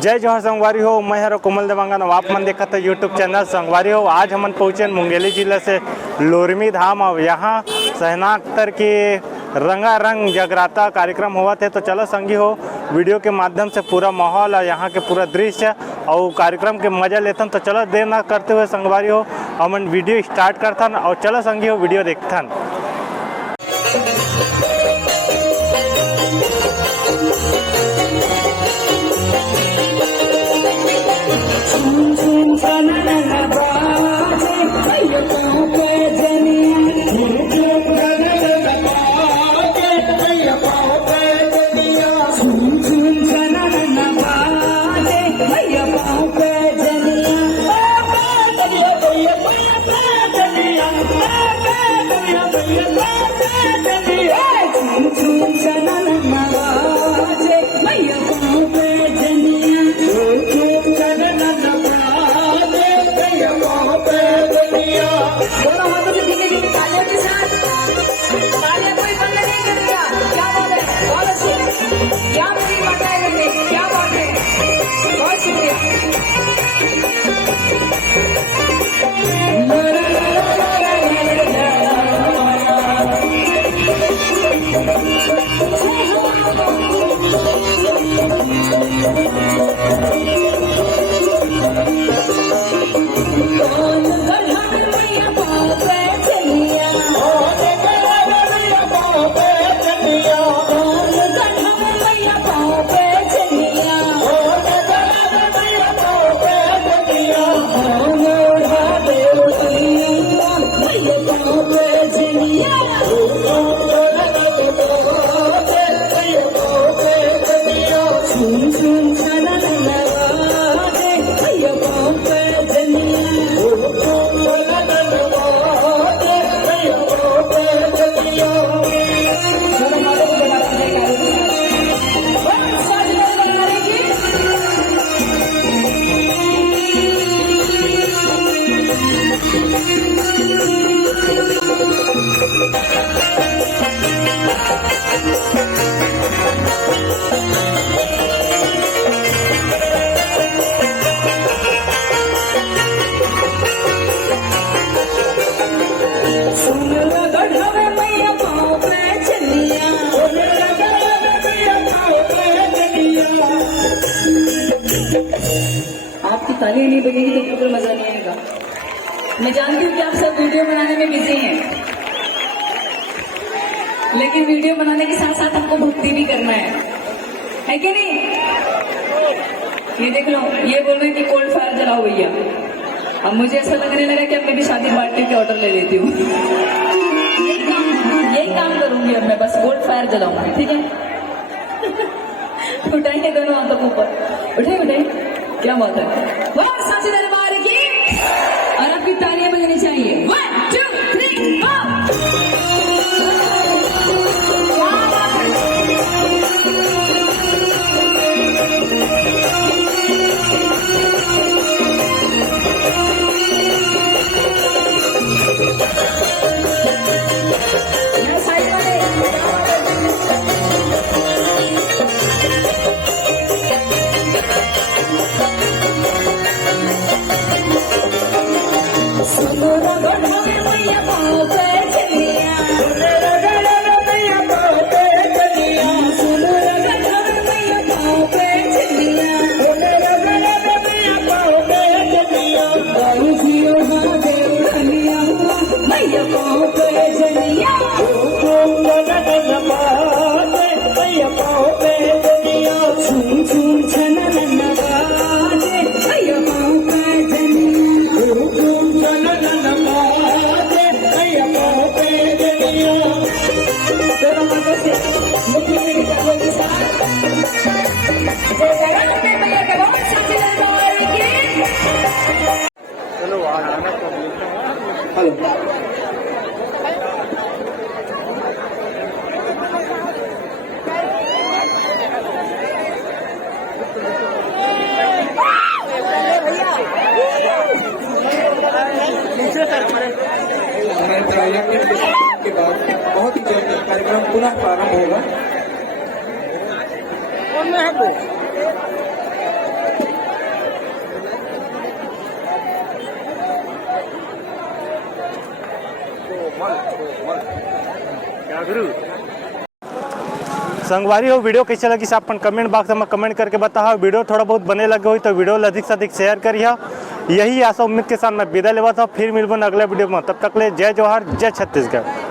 जय जोहर संगवारी हो। मैं हरो कोमल देवांगन। आप मन देखा था यूट्यूब चैनल संगवारी हो। आज हमन पहुँचे मुंगेली जिले से लोरमी धाम। और यहाँ सहना अख्तर की रंगारंग जगराता कार्यक्रम हुआ थे। तो चलो संगी हो, वीडियो के माध्यम से पूरा माहौल और यहाँ के पूरा दृश्य और कार्यक्रम के मजा लेथन। तो चलो देर ना करते हुए संगवारी हो हमन वीडियो स्टार्ट करथन और चलो संगी हो वीडियो देखथन। आपकी ताली नहीं बजेगी तो बिल्कुल मजा नहीं आएगा। मैं जानती हूँ कि आप सब वीडियो बनाने में बिजी हैं, लेकिन वीडियो बनाने के साथ साथ हमको भक्ति भी करना है कि नहीं? ये देख लो, ये बोल रहे कि कोल्ड फायर जलाओ भैया। अब मुझे ऐसा लगने लगा कि अब मैं भी शादी पार्टी के ऑर्डर ले लेती हूँ। यही काम करूंगी अब मैं, बस कोल्ड फायर जलाऊंगी। ठीक है, उठाइए दोनों हाथों को ऊपर, उठाइए, क्या बात है। वाह, साचे दरबार की, और आपकी तालियां बजनी चाहिए। 1 2 3 4। के बाद बहुत ही जल्द कार्यक्रम पुनः प्रारंभ होगा। संगवारी हो वीडियो कैसे लगी से अपन कमेंट बॉक्स में कमेंट करके बताओ। वीडियो थोड़ा बहुत बने लगे हुई तो वीडियो अधिक से अधिक शेयर करिए। यही आशा उम्मीद के साथ मैं विदा लेवा था, फिर मिलबो अगले वीडियो में। तब तक ले जय जवाहर, जय छत्तीसगढ़।